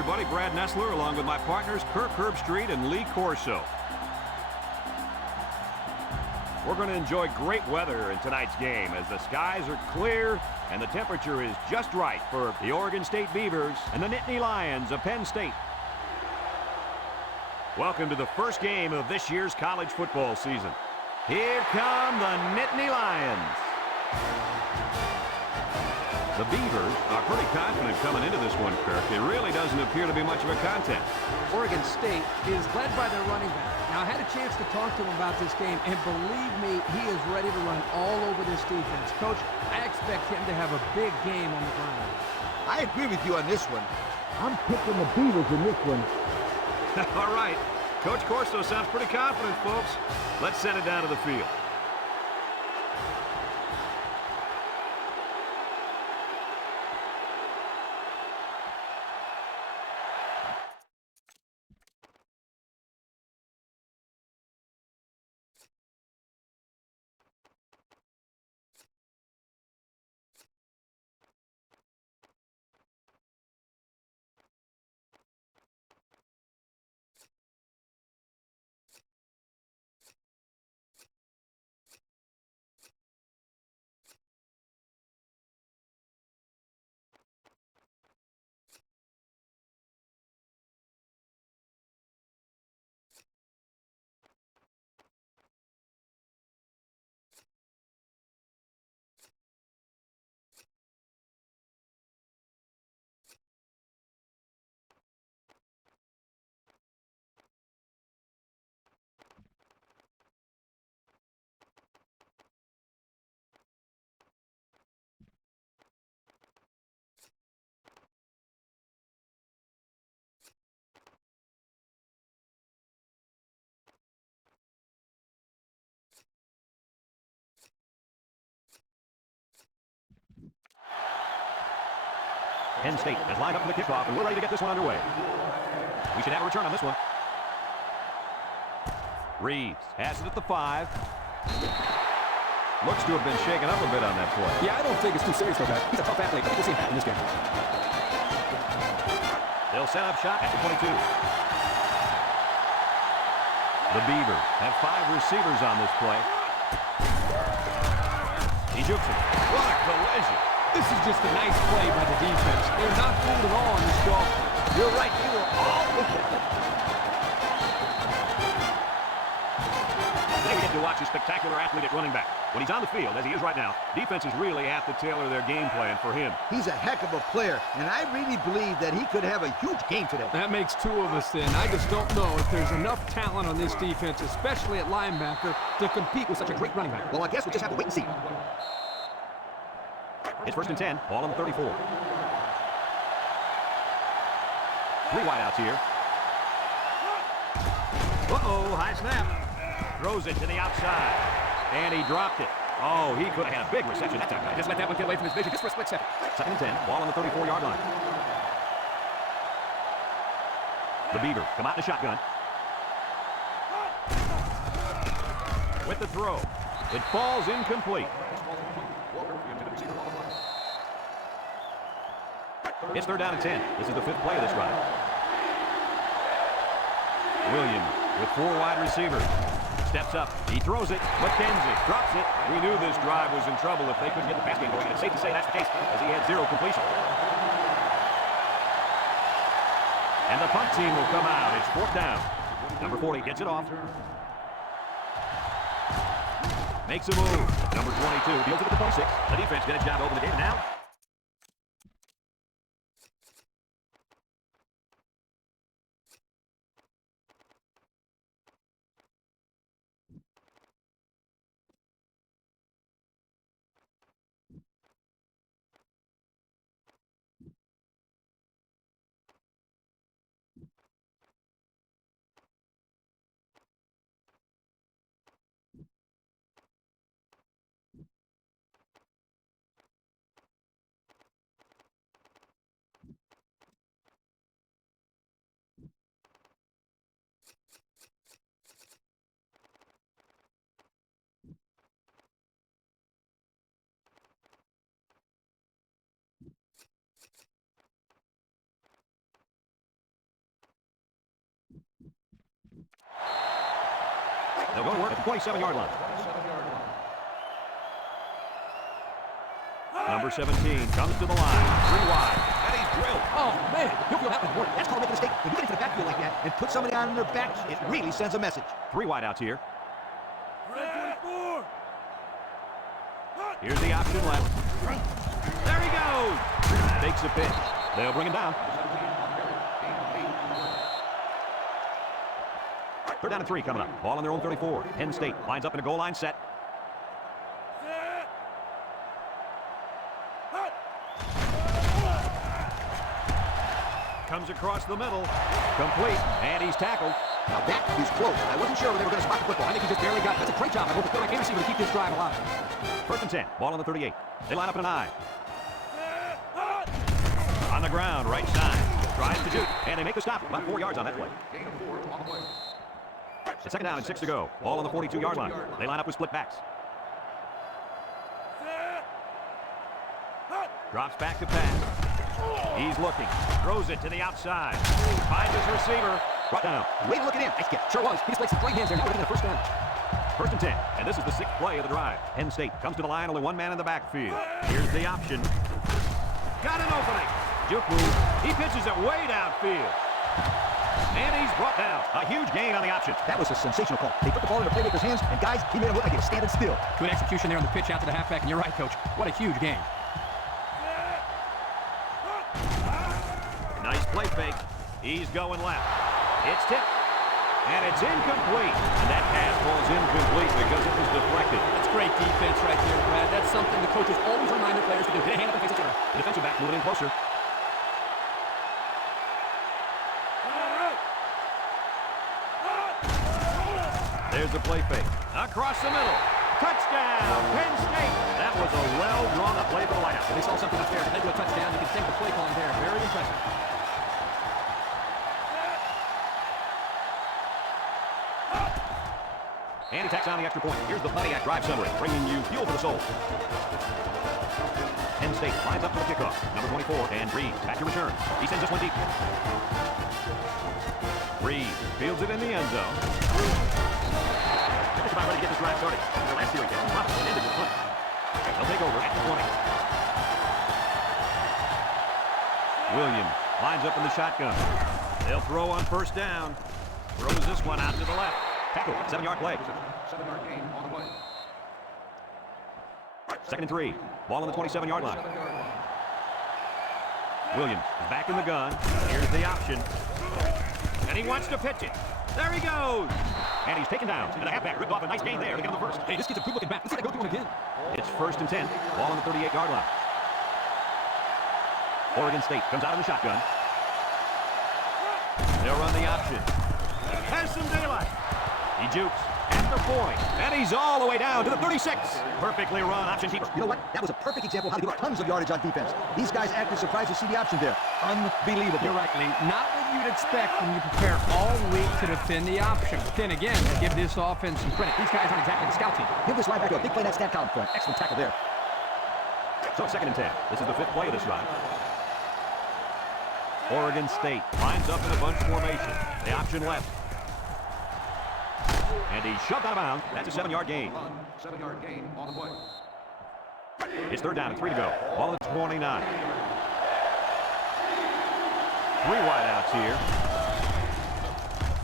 everybody. Brad Nessler along with my partners Kirk Herbstreit and Lee Corso. We're going to enjoy great weather in tonight's game as the skies are clear and the temperature is just right for the Oregon State Beavers and the Nittany Lions of Penn State. Welcome to the first game of this year's college football season. Here come the Nittany Lions. The Beavers are pretty confident coming into this one, Kirk. It really doesn't appear to be much of a contest. Oregon State is led by their running back. Now, I had a chance to talk to him about this game, and believe me, he is ready to run all over this defense. Coach, I expect him to have a big game on the ground. I agree with you on this one. I'm picking the Beavers in this one. All right. Coach Corso sounds pretty confident, folks. Let's send it down to the field. Penn State has lined up for the kickoff, and we're ready to get this one underway. We should have a return on this one. Reeves has it at the 5. Looks to have been shaken up a bit on that play. Yeah, I don't think it's too serious, though, guys. He's a tough athlete. I think we'll see him back in this game. They'll set up shot at the 22. The Beavers have 5 receivers on this play. He jukes it. What a collision. This is just a nice play by the defense. They're not fooled at all on this golf. You're right. You were all over it. Today we get to watch a spectacular athlete at running back. When he's on the field, as he is right now, defenses really have to tailor their game plan for him. He's a heck of a player, and I really believe that he could have a huge game today. That makes 2 of us then. I just don't know if there's enough talent on this defense, especially at linebacker, to compete with such a great running back. Well, I guess we'll just have to wait and see. It's 1st and 10, ball on the 34. 3 wideouts here. Uh-oh, high snap. Throws it to the outside. And he dropped it. Oh, he could have had a big reception that time. Just let that one get away from his vision just for a split second. 2nd and 10, ball on the 34-yard line. The Beavers come out in a shotgun. With the throw. It falls incomplete. It's 3rd down and 10. This is the 5th play of this drive. Williams with 4 wide receivers. Steps up. He throws it. McKenzie drops it. We knew this drive was in trouble if they couldn't get the pass game going. And it's safe to say that's the case as he had 0 completion. And the punt team will come out. It's 4th down. Number 40 gets it off. Makes a move. Number 22 deals it to the 26. The defense did a job over the game. Now They'll go to work at the 27-yard line. Number 17 comes to the line. 3 wide. And he's drilled. Oh, man. You'll feel that one. That's called making a mistake. When you get into the backfield like that and put somebody on their back, it really sends a message. 3 wide outs here. Here's the option left. There he goes. Takes a pitch. They'll bring him down. 3rd down and 3 coming up. Ball on their own 34. Penn State lines up in a goal line set. Comes across the middle. Complete. And he's tackled. Now that is close. I wasn't sure they were going to spot the football. I think he just barely got it. That's a great job. I hope the quarterback and receiver to keep this drive alive. 1st and 10. Ball on the 38. They line up in an I. On the ground, right side. Tries to shoot. And they make the stop. About 4 yards on that play. It's 2nd down and 6 to go. Ball on the 42-yard line. They line up with split backs. Drops back to pass. He's looking. Throws it to the outside. Finds his receiver. Brought down. Way to look it in. Nice catch. Sure was. He displayed some great hands there. He would have been the first down. 1st and 10. And this is the 6th play of the drive. Penn State comes to the line. Only 1 man in the backfield. Here's the option. Got an opening. Juke move. He pitches it way downfield. And he's brought down. A huge gain on the option. That was a sensational call. They put the ball into Playbook's hands, and guys, he made him look like he was standing still. Good execution there on the pitch out to the halfback, and you're right, Coach. What a huge game. Nice play fake. He's going left. It's tipped. And it's incomplete. And that pass falls incomplete because it was deflected. That's great defense right there, Brad. That's something the coaches always remind their players to do. Get a hand up and face the center. The defensive back moving in closer. There's the play fake. Across the middle. Touchdown, Penn State. That was a well-drawn-up play for the lineout. They saw something up there to head to a touchdown. You can thank the play calling there. Very impressive. And he tacks on the extra point. Here's the Pontiac drive summary, bringing you fuel for the soul. Penn State lines up for the kickoff. Number 24, and Reed back to return. He sends this one deep. Reed fields it in the end zone. Just about ready to get this drive started. Their last series, they ended with punt. They'll take over at the 20. Williams lines up in the shotgun. They'll throw on 1st down. Throws this one out to the left. Tackle, 7-yard play. 7-yard gain on the play. 2nd and 3. Ball on the 27-yard line. Williams back in the gun. Here's the option. And he wants to pitch it. There he goes. And he's taken down. And the halfback ripped off a nice gain there to get him the 1st. Hey, this kid's a good-looking back. Let's see if they go through him again. It's 1st and 10. Ball on the 38-yard line. Oregon State comes out in the shotgun. They'll run the option. Has some daylight. He jukes at the 40. And he's all the way down to the 36. Perfectly run option keeper. You know what? That was a perfect example of how to give up tons of yardage on defense. These guys acted surprised to see the option there. Unbelievable. You're right, Lee. Not what you'd expect when you prepare all week to defend the option. But then again, give this offense some credit. These guys aren't exactly the scout team. Give this linebacker a big play in that stat column for him. Excellent tackle there. So it's 2nd and 10. This is the 5th play of this drive. Oregon State lines up in a bunch formation. The option left. And he's shoved out of bounds. That's a 7-yard gain. 7-yard gain on the play. It's 3rd down and 3 to go. Ball at 29. 3 wide outs here.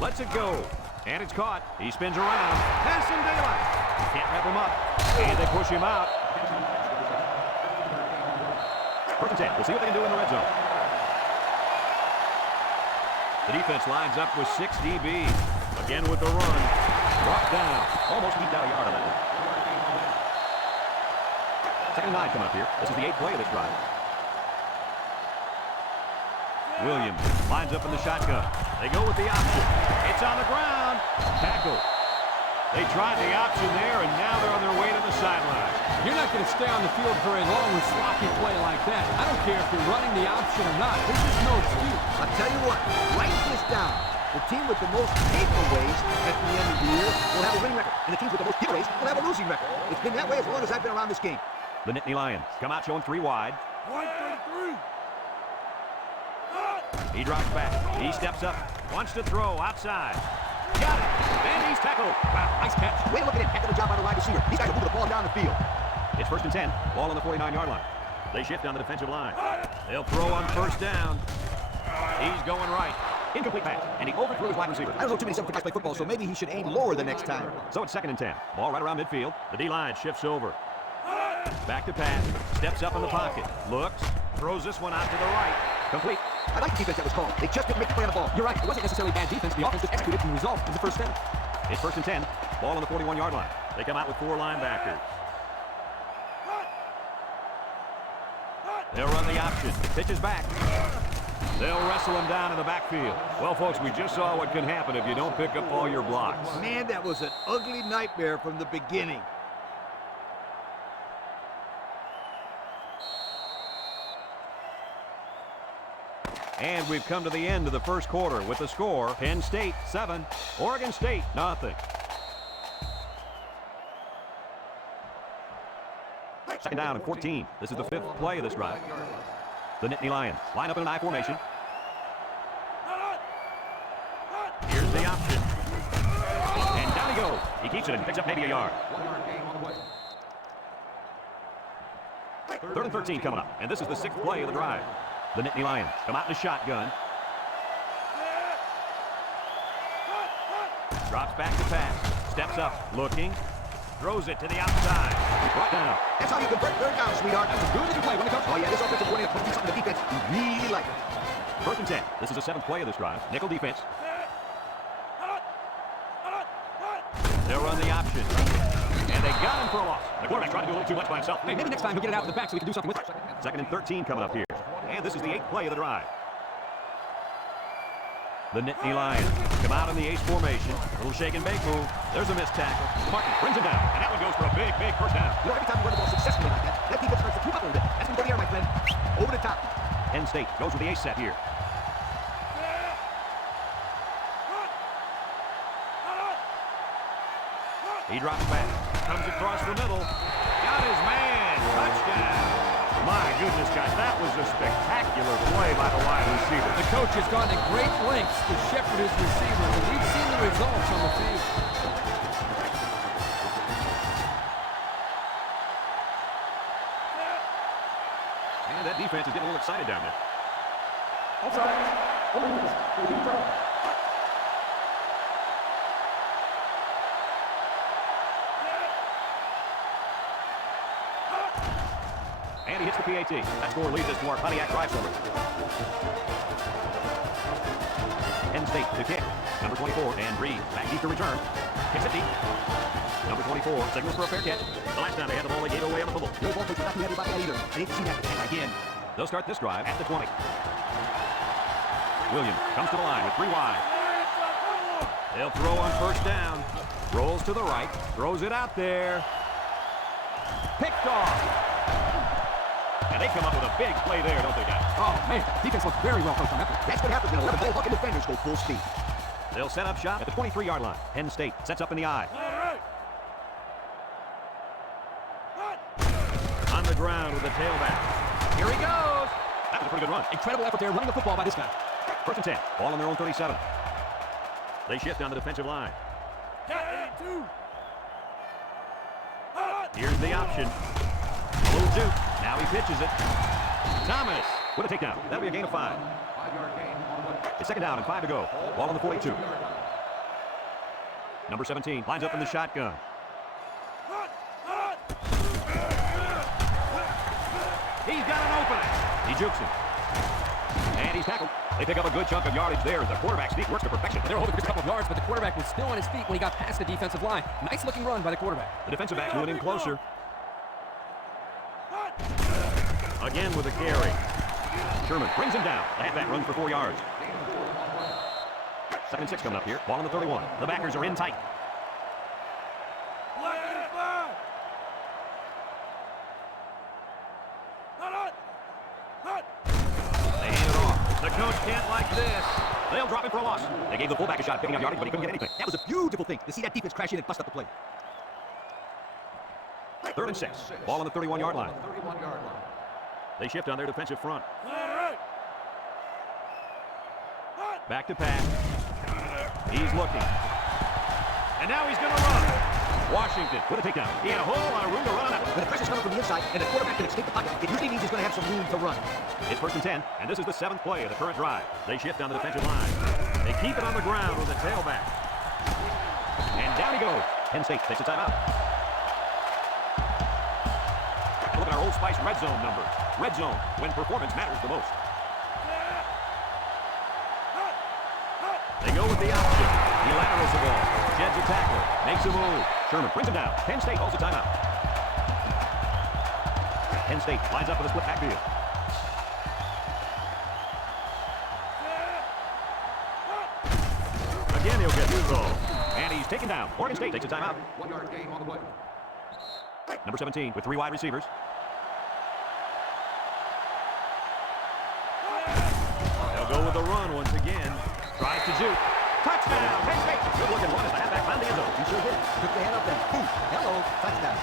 Lets it go. And it's caught. He spins around. Has some daylight. Can't wrap him up. And they push him out. 1st and 10. We'll see what they can do in the red zone. The defense lines up with 6 DBs. Again with the run. Brought down. Almost beat out a yard on that one. 2nd and 9 coming up here. This is the 8th play of this drive. Williams lines up in the shotgun. They go with the option. It's on the ground. Tackle. They tried the option there, and now they're on their way to the sideline. You're not going to stay on the field very long with sloppy play like that. I don't care if you're running the option or not. There's just no excuse. I'll tell you what, write this down. The team with the most takeaways at the end of the year will have a winning record. And the teams with the most giveaways will have a losing record. It's been that way as long as I've been around this game. The Nittany Lions come out showing 3 wide. 1-3. He drops back. He steps up. Wants to throw outside. Got it. And he's tackled. Wow, nice catch. Way to look at him. Heck of a job by the wide receiver. These guys are moving the ball down the field. It's 1st and 10. Ball on the 49-yard line. They shift on the defensive line. They'll throw on 1st down. He's going right. Incomplete pass. And he overthrew his wide receiver. I don't know too many 7-foot guys play football, so maybe he should aim lower the next time. So it's 2nd and 10. Ball right around midfield. The D-line shifts over. Back to pass. Steps up in the pocket. Looks. Throws this one out to the right. Complete. I like the defense that was called. They just didn't make the play on the ball. You're right. It wasn't necessarily bad defense. The offense just executed and the result is the first down. It's 1st and 10. Ball on the 41-yard line. They come out with 4 linebackers. They'll run the option. Pitches back. They'll wrestle him down in the backfield. Well, folks, we just saw what can happen if you don't pick up all your blocks. Man, that was an ugly nightmare from the beginning. And we've come to the end of the first quarter with the score, Penn State 7, Oregon State nothing. Second down and 14. This is the 5th play of this drive. The Nittany Lions line up in an I formation. Here's the option. And down he goes. He keeps it and picks up maybe a yard. 1-yard gain on the play. 3rd and 13 coming up. And this is the 6th play of the drive. The Nittany Lions come out in a shotgun. Drops back to pass. Steps up. Looking. Throws it to the outside. Right down. That's how you convert 3rd down, sweetheart. That's a good little play when it comes. Oh, yeah, this offensive coordinator put something to defense. You really like it. 1st and 10. This is the 7th play of this drive. Nickel defense. They'll run the option. And they got him for a loss. The quarterback tried to do a little too much by himself. Hey, maybe next time he'll get it out to the back so we can do something with it. 2nd and 13 coming up here. And this is the 8th play of the drive. The Nittany Lions come out in the ace formation. A little shake and bake move. There's a missed tackle. Martin brings him down. And that one goes for a big, big first down. You know, every time we run the ball successfully like that, that defense starts to keep up a little bit. That's when you go to the air, my friend. Over the top. Penn State goes with the ace set here. He drops back. Comes across the middle. Got his man. Touchdown. My goodness, guys, that was a spectacular play by the wide receiver. The coach has gone to great lengths to shepherd his receivers, and we've seen the results on the field. And that defense is getting a little excited down there. And he hits the PAT. That score leads us to our Pontiac drive story. Penn State to kick. Number 24, and Reed back deep to return. Kicks it deep. Number 24 signals for a fair catch. The last time they had the ball, they gave it away on the football. The old ball coach was not too happy about that either. I didn't see that again. They'll start this drive at the 20. Williams comes to the line with 3 wide. They'll throw on 1st down. Rolls to the right. Throws it out there. Picked off. And they come up with a big play there, don't they, guys? Oh, man, defense looks very well coached on that one. That's what happens when 11 ball-hawking defenders go full speed. They'll set up shop at the 23-yard line. Penn State sets up in the I. On the ground with the tailback. Here he goes. That was a pretty good run. Incredible effort there running the football by this guy. 1st and 10. Ball on their own 37. They shift on the defensive line. Here's the option. A little juke. Now he pitches it. Thomas with a takedown. That'll be a gain of 5. 5-yard gain on the play. It's 2nd down and 5 to go. Ball on the 42. Number 17 lines up in the shotgun. He's got an opening. He jukes him. And he's tackled. They pick up a good chunk of yardage there as the quarterback sneak works to perfection. They were hoping for just a couple of yards, but the quarterback was still on his feet when he got past the defensive line. Nice looking run by the quarterback. The defensive back's moving in closer. Again with a carry. Sherman brings him down. The halfback runs for 4 yards. 2nd and 6 coming up here. Ball on the 31. The backers are in tight. They hand it off. The coach can't like this. They'll drop him for a loss. They gave the fullback a shot at picking up yardage, but he couldn't get anything. That was a beautiful thing to see that defense crash in and bust up the play. 3rd and 6. Ball on the 31-yard line. 31-yard line. They shift on their defensive front. Back to pass. He's looking. And now he's going to run. Washington with a takedown. He had a whole lot of room to run out. When the pressure's coming from the inside and the quarterback can escape the pocket, it usually means he's going to have some room to run. It's 1st and 10, and this is the 7th play of the current drive. They shift on the defensive line. They keep it on the ground with a tailback. And down he goes. Penn State takes a timeout. Look at our Old Spice red zone numbers. Red zone, when performance matters the most. They go with the option. He laterals the ball. Sheds a tackler. Makes a move. Sherman brings him down. Penn State calls a timeout. Penn State lines up with a split backfield. Again, he'll get through goal. And he's taken down. Oregon State takes a timeout. 1 yard gain on the play. Number 17 with 3 wide receivers. They'll go with the run once again. Tries to juke. Touchdown, Penn State. Good looking one as the halfback found the end zone. He sure did. Took the hand up and boom. Hello. Touchdown.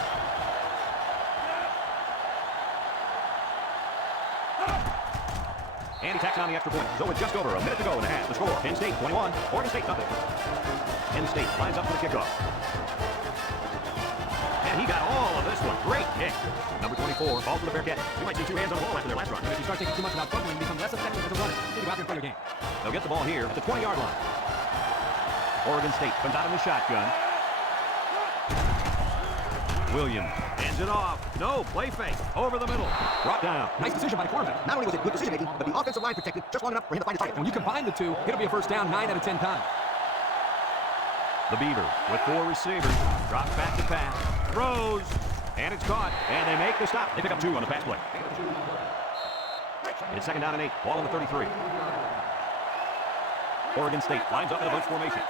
And he tacks on the extra point. So with just over a minute to go in the half, the score, Penn State 21, Oregon State nothing. Penn State lines up for the kickoff. And he got all of this one. Great kick. Number 24, ball for the Bearcats. You might see 2 hands on the ball after their last run. If you start thinking too much about fumbling, you become less effective as a runner. Think about your player game. They'll get the ball here at the 20-yard line. Oregon State comes out in the shotgun. Williams hands it off. No, play fake. Over the middle. Brought down. Nice decision by the quarterback. Not only was it good decision-making, but the offensive line protected just long enough for him to find his target. When you combine the two, it'll be a first down 9 out of 10 times. The Beavers with 4 receivers. Drops back to pass. Throws. And it's caught. And they make the stop. They pick up 2 on the pass play. It's 2nd down and 8. Ball on the 33. Oregon State lines up in a bunch formation.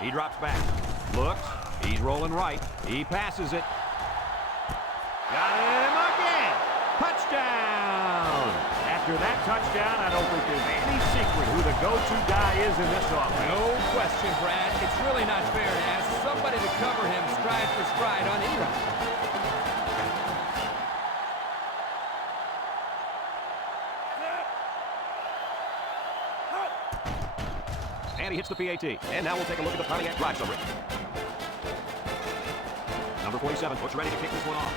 He drops back. Looks. He's rolling right. He passes it. Got him again. Touchdown. After that touchdown, I don't think there's any secret who the go-to guy is in this offense. No question, Brad. It's really not fair to ask somebody to cover him stride for stride on any run. And he hits the PAT. And now we'll take a look at the Pontiac drive summary. Number 47 looks ready to kick this one off.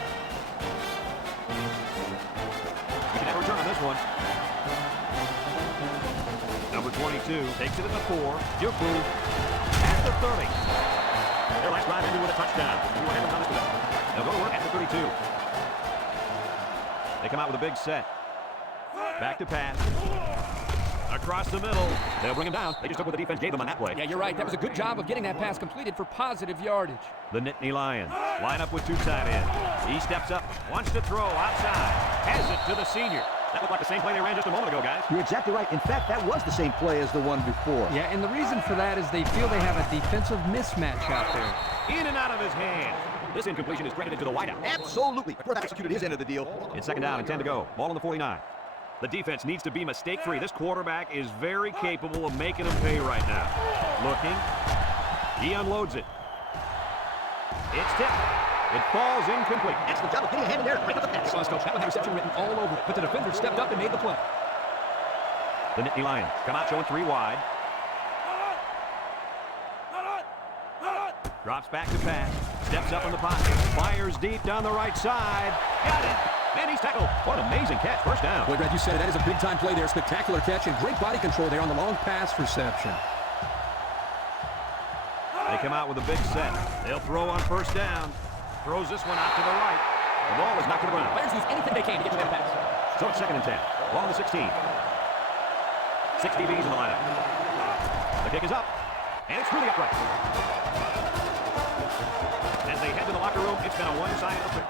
We can never return on this one. Number 22 takes it at the 4. Juku at the 30. Their last drive ended with a touchdown. They'll go to work at the 32. They come out with a big set. Back to pass. Across the middle. They'll bring him down. They just took what the defense gave them on that play. Yeah, you're right. That was a good job of getting that pass completed for positive yardage. The Nittany Lions line up with 2 tight ends. He steps up, wants to throw outside. Has it to the senior. That looked like the same play they ran just a moment ago, guys. You're exactly right. In fact, that was the same play as the one before. Yeah, and the reason for that is they feel they have a defensive mismatch out there. In and out of his hands. This incompletion is credited to the wideout. Absolutely. The quarterback executed his end of the deal. It's 2nd down and 10 to go. Ball on the 49. The defense needs to be mistake-free. This quarterback is very capable of making them pay right now. Looking. He unloads it. It's tipped. It falls incomplete. Excellent job of getting a hand in there and break up the pass. Coach, that one had reception written all over it, but the defender stepped up and made the play. The Nittany Lions come out showing 3 wide. Drops back to pass. Steps up in the pocket. Fires deep down the right side. Got it. And he's tackled. What an amazing catch. First down. Boy, Brad, you said it. That is a big-time play there. Spectacular catch and great body control there on the long pass reception. They come out with a big set. They'll throw on first down. Throws this one out to the right. The ball is knocked to the ground. Players use anything they can to get to that pass. So it's 2nd and 10. Ball on the 16. 6 DBs in the lineup. The kick is up. And it's really upright. As they head to the locker room, it's been a one-sided affair.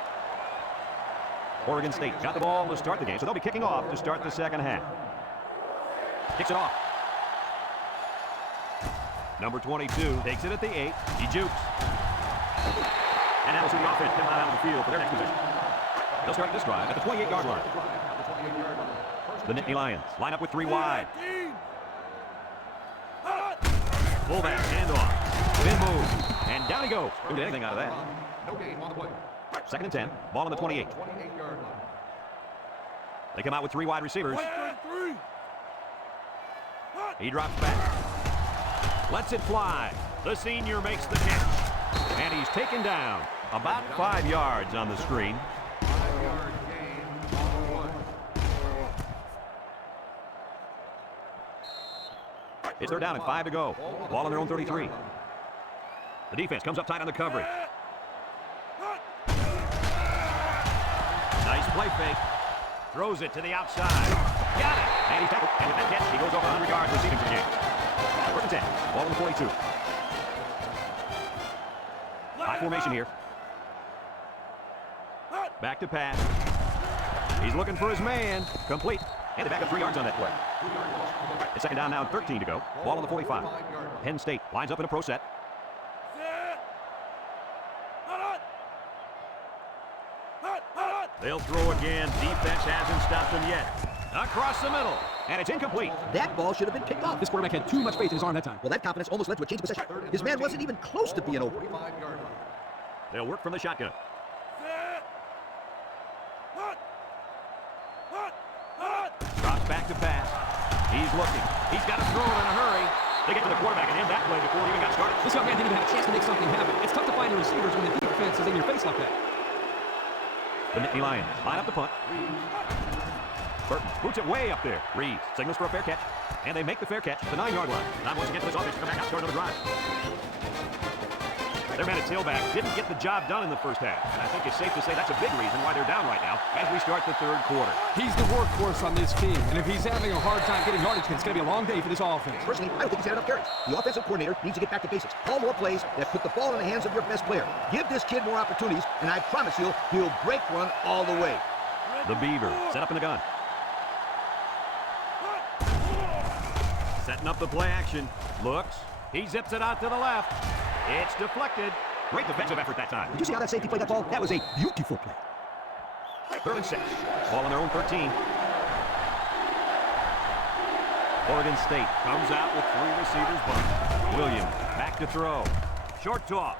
Oregon State got the ball to start the game, so they'll be kicking off to start the second half. Kicks it off. Number 22 takes it at the 8. He jukes. And that'll see the offense come out of the field for their next position. They'll start this drive at the 28-yard line. The Nittany Lions line up with 3 wide. Fullback handoff. Spin move. And down he goes. Couldn't get anything out of that. No gain on the play. 2nd and 10. Ball on the 28. 28-yard line. They come out with 3 wide receivers. He drops back. Lets it fly. The senior makes the catch. And he's taken down. About 5 yards on the screen. 5-yard gain on the play. It's third down and 5 to go. Ball on their own 33. The defense comes up tight on the coverage. Nice play fake. Throws it to the outside. Got it. And he's tackled. And with that catch, he goes over 100 yards receiving for the game. First and 10. Ball on the 42. High formation here. Back to pass. He's looking for his man. Complete. And they back up 3 yards on that play. It's second down now and 13 to go. Ball on the 45. Penn State lines up in a pro set. They'll throw again. Defense hasn't stopped them yet. Across the middle. And it's incomplete. That ball should have been picked off. This quarterback had too much faith in his arm that time. Well, that confidence almost led to a change of possession. His man wasn't even close to being open. 5-yard line. They'll work from the shotgun. Drops back to pass. He's looking. He's got to throw it in a hurry. They get to the quarterback and end that play before it even got started. This young man didn't even have a chance to make something happen. It's tough to find the receivers when the defense is in your face like that. The Nittany Lions line up the punt. Burton boots it way up there. Reeves signals for a fair catch. And they make the fair catch at the 9-yard line. Not once again for this offense to come back out and start another drive. Their man at tailback didn't get the job done in the first half. And I think it's safe to say that's a big reason why they're down right now as we start the third quarter. He's the workhorse on this team, and if he's having a hard time getting yardage, it's going to be a long day for this offense. Personally, I don't think he's had enough carries. The offensive coordinator needs to get back to basics. Call more plays that put the ball in the hands of your best player. Give this kid more opportunities, and I promise you, he'll break one all the way. The Beaver set up in the gun. Setting up the play action. Looks. He zips it out to the left. It's deflected. Great defensive effort that time. Did you see how that safety played that ball? That was a beautiful play. Third and 6. Ball on their own 13. Oregon State comes out with 3 receivers bunt. Williams back to throw. Short toss.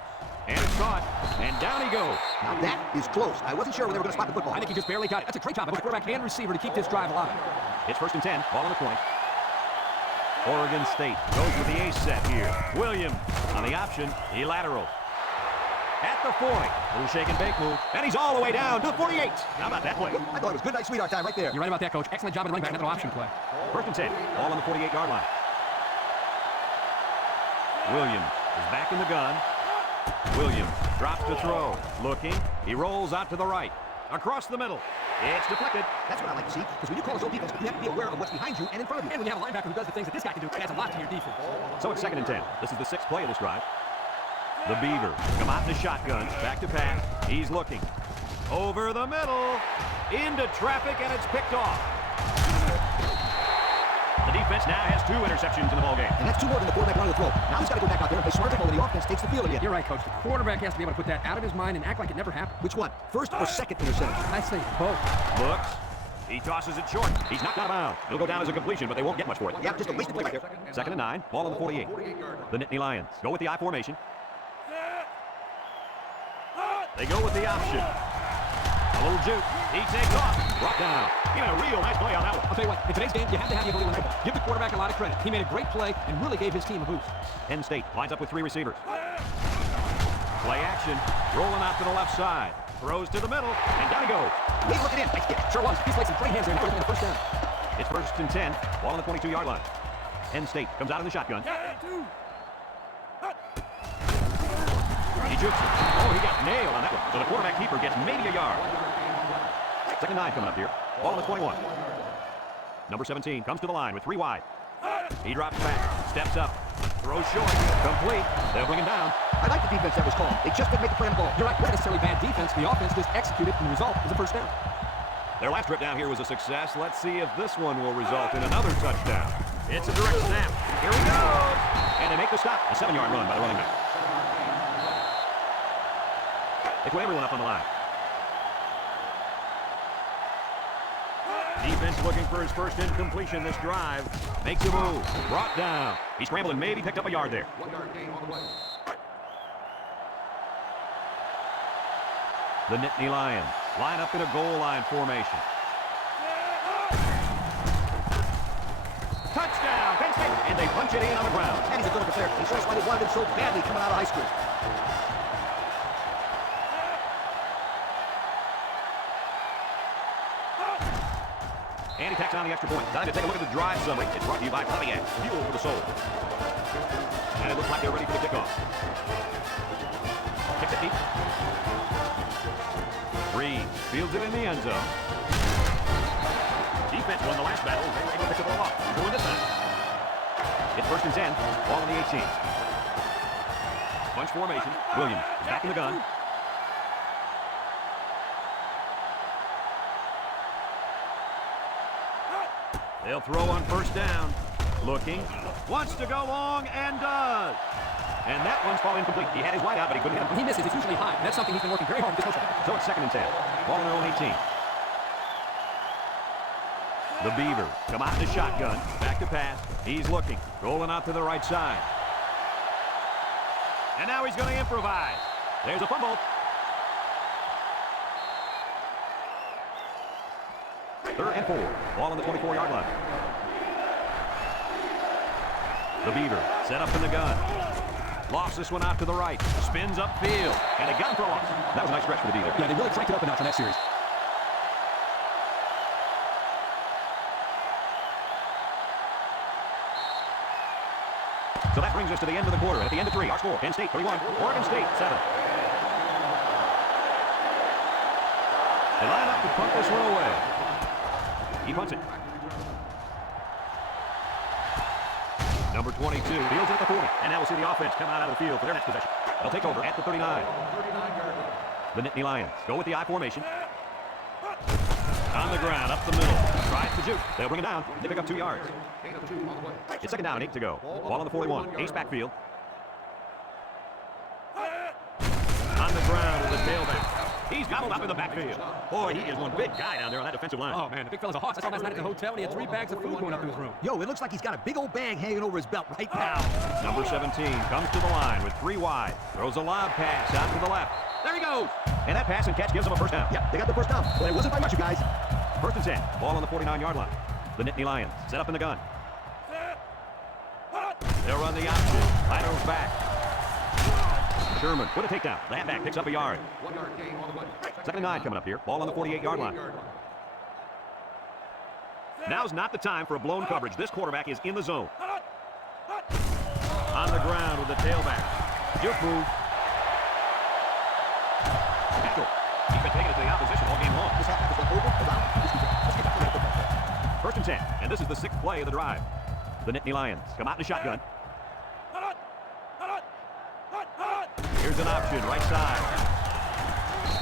And it's caught. And down he goes. Now that is close. I wasn't sure when they were going to spot the football. I think he just barely got it. That's a great job by both quarterback and receiver to keep this drive alive. It's first and 10. Ball on the point. Oregon State goes with the ace set here. Williams on the option. He laterals. At the 40. Little shake and bake move. And he's all the way down to the 48. How about that play? I thought it was good night, sweetheart time right there. You're right about that, Coach. Excellent job in running back. Another option play. First and 10. Ball on the 48-yard line. Williams is back in the gun. Williams drops to throw. Looking. He rolls out to the right. Across the middle. It's deflected. That's what I like to see, because when you call a zone defense, you have to be aware of what's behind you and in front of you. And when you have a linebacker who does the things that this guy can do, it adds a lot to your defense. So it's second and 10. This is the 6th play of this drive. The Beavers come out in the shotgun. Back to pass. He's looking. Over the middle. Into traffic, and it's picked off. The defense now has 2 interceptions in the ballgame. And that's 2 more than the quarterback wanted to throw. Now he's got to go back out there and play smart ball when the offense takes the field again. You're right, Coach. The quarterback has to be able to put that out of his mind and act like it never happened. Which one? First or second interception? I say both. Looks. He tosses it short. He's knocked out of bounds. It'll go down as a completion, but they won't get much for it. Yeah, just a wasted play right there. Second and 9. Ball on the 48. The Nittany Lions go with the I formation. They go with the option. A little juke. He takes off. Brought down. Even a real nice play on that one. I'll tell you what, in today's game, you have to have the ability to run the ball. Give the quarterback a lot of credit. He made a great play and really gave his team a boost. Penn State lines up with 3 receivers. Play action. Rolling out to the left side. Throws to the middle. And down he goes. He's looking in. Nice kick. Sure was. He's played some great hands there and the first down. It's first and 10. Ball on the 22-yard line. Penn State comes out in the shotgun. He jukes it. Oh, he got nailed on that one. So the quarterback keeper gets maybe a yard. Second 9 coming up here. Ball on the 21. Number 17 comes to the line with 3 wide. He drops back. Steps up. Throws short. Complete. They'll bring him down. I like the defense that was called. They just didn't make the play on the ball. You're right. Not necessarily bad defense. The offense just executed, and the result is a first down. Their last trip down here was a success. Let's see if this one will result in another touchdown. It's a direct snap. Here he goes. And they make the stop. A 7-yard run by the running back. They put everyone up on the line. Defense looking for his first incompletion this drive. Makes a move. Brought down. He scrambled and maybe picked up a yard there. 1-yard gain on the play. The Nittany Lions line up in a goal line formation. Touchdown, Penn State. And they punch it in on the ground. And he's a good looking player. He shows why they wanted him so badly coming out of high school. And he tacks on the extra point. Time to take a look at the drive summary. It's brought to you by Pontiac, fuel for the soul. And it looks like they're ready for the kickoff. Kicks it deep. Reed fields it in the end zone. Defense won the last battle. They were able to pick the ball off. They're doing this time. It's 1st and 10. Ball on the 18. Bunch formation. Williams is back in the gun. They'll throw on 1st down. Looking. Wants to go long and does. And that one's falling incomplete. He had his wide out, but he couldn't hit him. When he misses, it's usually high. That's something he's been working very hard to coach. So it's 2nd and 10. Ball on their own 18. The Beaver come out in the shotgun. Back to pass. He's looking. Rolling out to the right side. And now he's going to improvise. There's a fumble. Third and 4. Ball on the 24-yard line. The Beaver set up in the gun. Lost this one out to the right. Spins upfield. And it got him for a loss. That was a nice stretch for the Beaver. Yeah, they really cranked it up a notch on that series. So that brings us to the end of the quarter. At the end of 3, our score, Penn State 31, Oregon State 7. They line up to punt this one away. He punts it. Number 22 fields at the 40. And now we'll see the offense come out of the field for their next possession. They'll take over at the 39. The Nittany Lions go with the I formation. On the ground, up the middle. Tries to juke. They'll bring it down. They pick up 2 yards. It's 2nd down and 8 to go. Ball on the 41. Ace backfield. On the ground with the tailback. He's gobbled up in the backfield. Boy, he is one big guy down there on that defensive line. Oh, man, the big fella's a hawk. I saw him last night at the hotel, and he had 3 bags of food going up to his room. Yo, it looks like he's got a big old bag hanging over his belt right now. Number 17 comes to the line with 3 wide. Throws a lob pass out to the left. There he goes. And that pass and catch gives him a 1st down. Yep, they got the 1st down, but it wasn't by much, you guys. 1st and 10. Ball on the 49-yard line. The Nittany Lions set up in the gun. They'll run the option. Liner's back. Sherman with a takedown. The halfback picks up a yard. 2nd and 9 coming up here. Ball on the 48-yard line. Now's not the time for a blown coverage. This quarterback is in the zone. On the ground with the tailback. Juke move. Tackle. He's been taking it to the opposition all game long. 1st and 10. And this is the 6th play of the drive. The Nittany Lions come out in the shotgun. Here's an option, right side.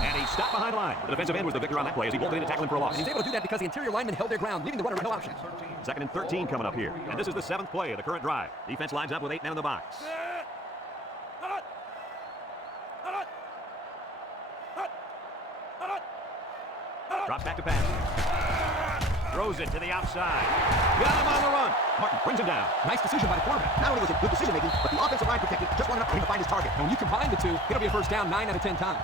And he stopped behind the line. The defensive end was the victor on that play as he bolted in to tackle him for a loss. And he's able to do that because the interior linemen held their ground, leaving the runner with no options. 2nd and 13 coming up here. And this is the 7th play of the current drive. Defense lines up with 8 men in the box. Drops back to pass. Throws it to the outside. Got him on the run. Martin brings him down. Nice decision by the quarterback. Not only was it good decision making, but the offensive line protected just long enough for him to find his target. And when you combine the two, it'll be a 1st down 9 out of 10 times.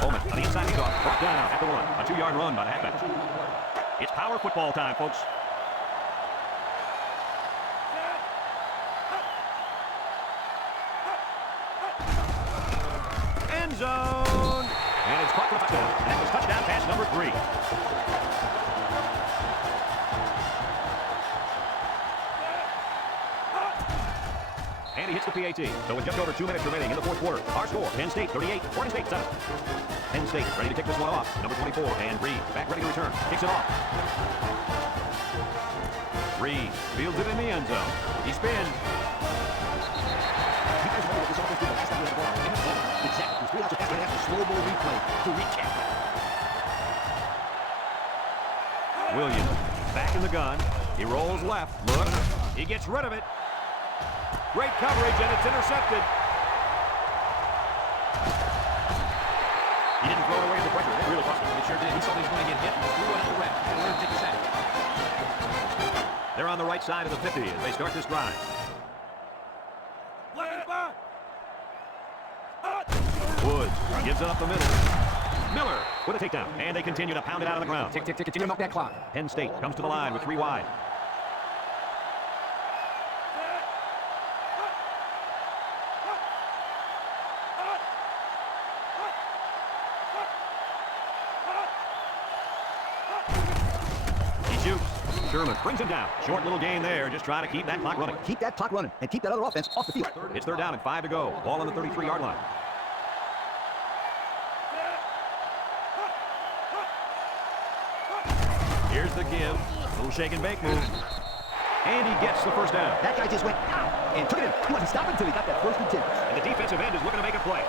Bowman on the inside handoff. Brought down at the 1. A 2-yard run by the halfback. It's power football time, folks. End zone. And it's caught for a touchdown. And that was touchdown pass number 3. And he hits the PAT. So with just over 2 minutes remaining in the 4th quarter, our score, Penn State 38, Oregon State 7. Penn State ready to kick this one off. Number 24, and Reed back ready to return. Kicks it off. Reed fields it in the end zone. He spins. You guys remember what this offense did the last time we had the ball? Exactly. It was 3 outs of pass right after slow ball replay to recap. Williams back in the gun. He rolls left. Look. He gets rid of it. Great coverage, and it's intercepted. He didn't throw it away under pressure. It really cost him. It sure did. He saw he was going to get hit and threw it at the ref. And learned to take a sack. They're on the right side of the 50 as they start this drive. Woods Gives it up the middle. Miller with a takedown. And they continue to pound it out of the ground. Tick, tick, tick, continue to milk that clock. Penn State comes to the line with 3 wide. He shoots. Sherman brings him down. Short little gain there, just trying to keep that clock running. Keep that clock running and keep that other offense off the field. It's 3rd down and 5 to go. Ball on the 33-yard line. Here's the give. Little shake and bake move. And he gets the 1st down. That guy just went out and took it in. He wasn't stopping until he got that 1st and 10. And the defensive end is looking to make a play.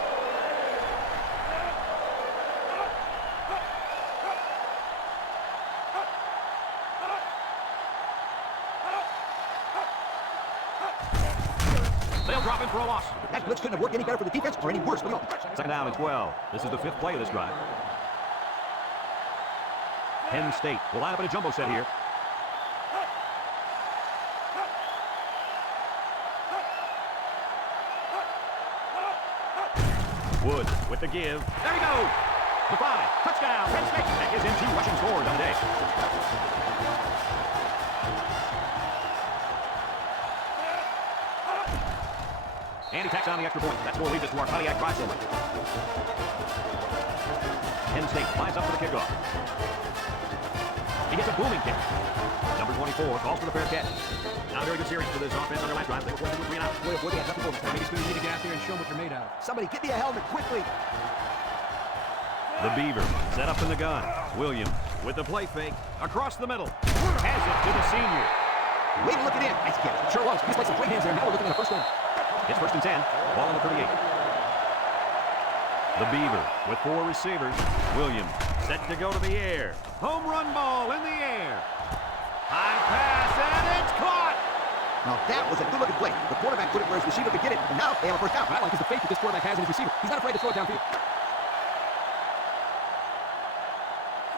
They'll drop in for a loss. That blitz couldn't have worked any better for the defense or any worse for the offense. 2nd down and 12. This is the 5th play of this drive. Penn State will line up in a jumbo set here. Wood with the give. There he goes. The 5. Touchdown. Penn State. That gives him 2 rushing scores on the day. And he tacks on the extra point. That score leads us to our Pontiac drive summary. Penn State lines up for the kickoff. He gets a booming kick. Number 24 calls for the fair catch. Not a very good series for this offense on their last drive. They were forced to 3 and out. Boy, they had nothing for them. Maybe it's going to need to get out there and show them what you're made out of. Somebody get me a helmet quickly. The Beaver set up in the gun. Williams with the play fake. Across the middle. Has it to the senior. Way to look it in. Nice catch. Sure was. He displayed some great hands there. Now we're looking at a 1st down. It's 1st and 10. Ball on the 38. The Beaver with 4 receivers. Williams set to go to the air. Home run ball in the air. High pass, and it's caught. Now that was a good-looking play. The quarterback put it where his receiver could get it, and now they have a 1st down. What I like is the faith that this quarterback has in his receiver. He's not afraid to throw it downfield.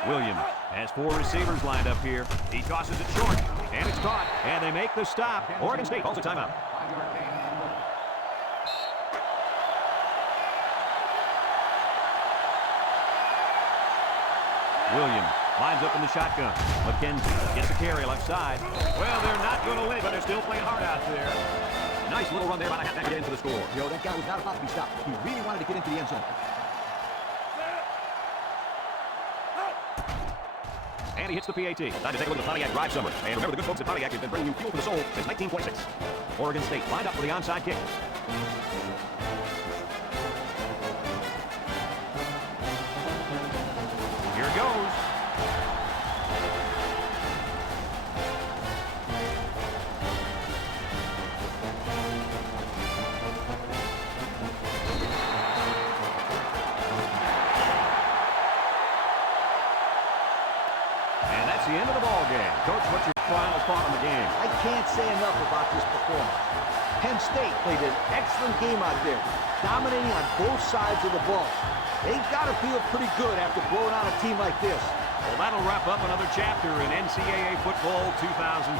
Williams has 4 receivers lined up here. He tosses it short, and it's caught, and they make the stop. Oregon State calls a timeout. Williams lines up in the shotgun. McKenzie gets the carry left side. Well, they're not going to win it, but they're still playing hard out there. Nice little run there by the halfback to get into the score. Yo, that guy was not about to be stopped. He really wanted to get into the end zone. And he hits the PAT. Time to take a look at the Pontiac drive summary. And remember, the good folks at Pontiac have been bringing you fuel for the soul since 1926. Oregon State lined up for the onside kick. Here it goes. And that's the end of the ball game. Coach, what's your final thought on the game? I can't say enough about this performance. Penn State played an excellent game out there, dominating on both sides of the ball. They got to feel pretty good after blowing out a team like this. Well, that'll wrap up another chapter in NCAA Football 2006.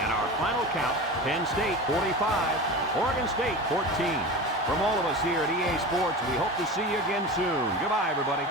And our final count, Penn State 45, Oregon State 14. From all of us here at EA Sports, we hope to see you again soon. Goodbye, everybody.